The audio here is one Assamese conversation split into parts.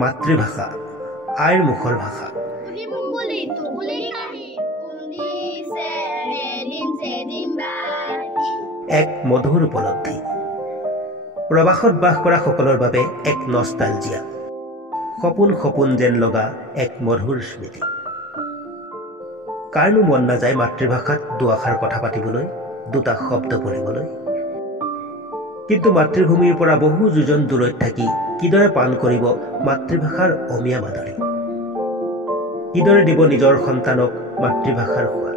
মাতৃভাষা আইৰ মুখৰ ভাষা এক মধুৰ উপলব্ধি প্ৰবাসত বাস কৰা সকলৰ বাবে এক নষ্টালজিয়া সপোন যেন লগা এক মধুৰ স্মৃতি কাৰনো মন নাযায় মাতৃভাষাত দুআষাৰ কথা পাতিবলৈ দুটা শব্দ পঢ়িবলৈ কিন্তু মাতৃভূমিৰ পৰা বহু যোজন দূৰত থাকি কিদৰে পান কৰিব মাতৃভাষাৰ অমীয়া মাদৰি কিদৰে দিব নিজৰ সন্তানক মাতৃভাষাৰ সোৱাদ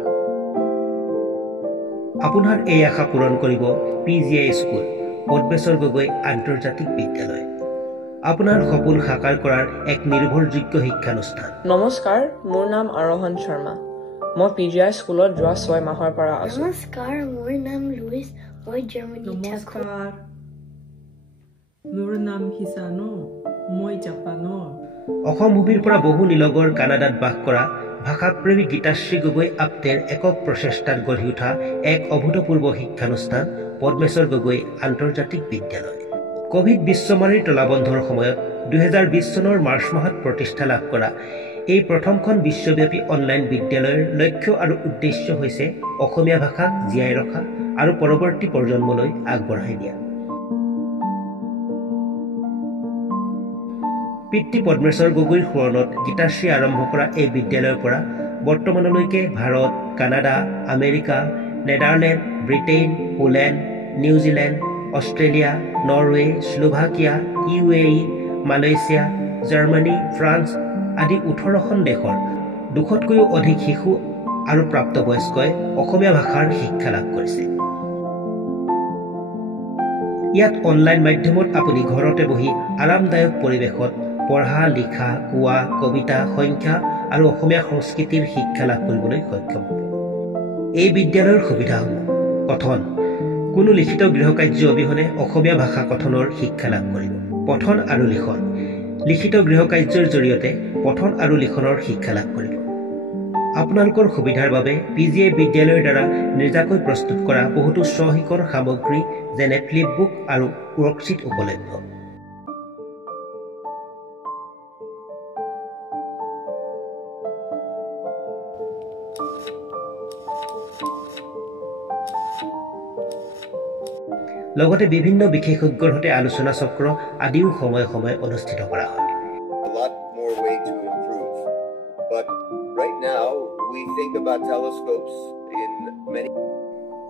আপোনাৰ এই আশা পূৰণ কৰিব PGI স্কুল পদ্মেশ্বৰ গগৈ আন্তৰ্জাতিক বিদ্যালয় আপোনাৰ সপোন সাকাৰ কৰাৰ এক নিৰ্ভৰযোগ্য শিক্ষানুষ্ঠান নমস্কাৰ মোৰ নাম আৰোহণ শৰ্মা মই PGI স্কুলত যোৱা 6 মাহৰ পৰা আছো নমস্কাৰ মোৰ নাম লুইস মই জাৰ্মানী নমস্কাৰ মোৰ নাম হিসানো মই জাপানৰ অসম ভূমিৰ পৰা বহু নিলগৰ কানাডাত বাস কৰা ভাষাপ্ৰেমী গীতাশ্ৰী গগৈ আপ্তেৰ একক প্ৰচেষ্টাত গঢ়ি উঠা এক অভূতপূৰ্ব শিক্ষানুষ্ঠান পদ্মেশ্বৰ গগৈ আন্তৰ্জাতিক বিদ্যালয় কোভিড বিশ্বমাৰীৰ তলাবন্ধৰ সময়ত 2020 চনৰ মাৰ্চ মাহত প্ৰতিষ্ঠা লাভ কৰা এই প্ৰথমখন বিশ্বব্যাপী অনলাইন বিদ্যালয়ৰ লক্ষ্য আৰু উদ্দেশ্য হৈছে অসমীয়া ভাষাক জীয়াই ৰখা আৰু পৰৱৰ্তী প্ৰজন্মলৈ আগবঢ়াই দিয়া পিতৃ পদ্মেশ্বৰ গগৈৰ সোঁৱৰণত গীতাশ্ৰী আৰম্ভ কৰা এই বিদ্যালয়ৰ পৰা বৰ্তমানলৈকে Bharat Canada America Netherlands Britain Poland New Zealand Australia Norway Slovakia UAE Malaysia Germany France আদি 18খন দেশৰ 200তকৈও অধিক শিশু আৰু প্ৰাপ্তবয়স্কই অসমীয়া ভাষাৰ শিক্ষা লাভ কৰিছে ইয়াত অনলাইন মাধ্যমত আপুনি ঘৰতে বহি আৰামদায়ক পৰিৱেশত পঢ়া লিখা কোৱা কবিতা সংখ্যা আৰু অসমীয়া সংস্কৃতিৰ শিক্ষা লাভ কৰিবলৈ সক্ষম হ'ব এই বিদ্যালয়ৰ সুবিধাসমূহ কথন কোনো লিখিত গৃহকাৰ্য অবিহনে অসমীয়া ভাষা কথনৰ শিক্ষা লাভ কৰিব পঠন আৰু লিখন লিখিত গৃহকাৰ্যৰ জৰিয়তে পঠন আৰু লিখনৰ শিক্ষা লাভ কৰিব আপোনালোকৰ সুবিধাৰ বাবে PGI বিদ্যালয়ৰ দ্বাৰা নিজাকৈ প্ৰস্তুত কৰা বহুতো স্বশিক্ষণ সামগ্ৰী যেনে ফ্লিপবুক আৰু ৱৰ্কশ্বীট উপলব্ধ লগতে বিভিন্ন বিশেষজ্ঞৰ সৈতে আলোচনা চক্ৰ আদিও সময়ে সময়ে অনুষ্ঠিত কৰা হয়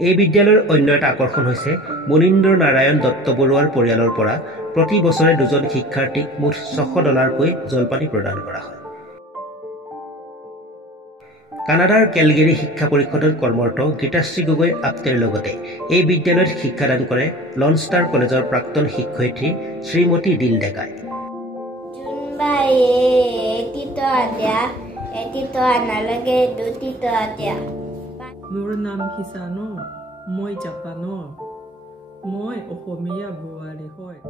এই বিদ্যালয়ৰ অন্য এটা আকৰ্ষণ হৈছে মনীন্দ্ৰ নাৰায়ণ দত্ত বৰুৱাৰ পৰিয়ালৰ পৰা প্ৰতি বছৰে 2জন শিক্ষাৰ্থীক মুঠ $600কৈ জলপানী প্ৰদান কৰা হয় কানাডাৰ কেলগেৰী শিক্ষা পৰিষদত কৰ্মৰত গীতাশ্ৰী গগৈ আপ্তেৰ লগতে এই বিদ্যালয়ত শিক্ষাদান কৰে লনষ্টাৰ কলেজৰ প্ৰাক্তন শিক্ষয়িত্ৰী শ্ৰীমতী দিল ডেকাই মোৰ নাম হিসানো মই জাপানৰ মই অসমীয়া বোৱাৰী হয়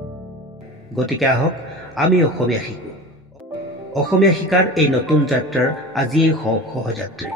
গতিকে আহক আমি অসমীয়া শিকো অসমীয়া শিকাৰ এই নতুন যাত্ৰাৰ আজিয়েই সহযাত্ৰী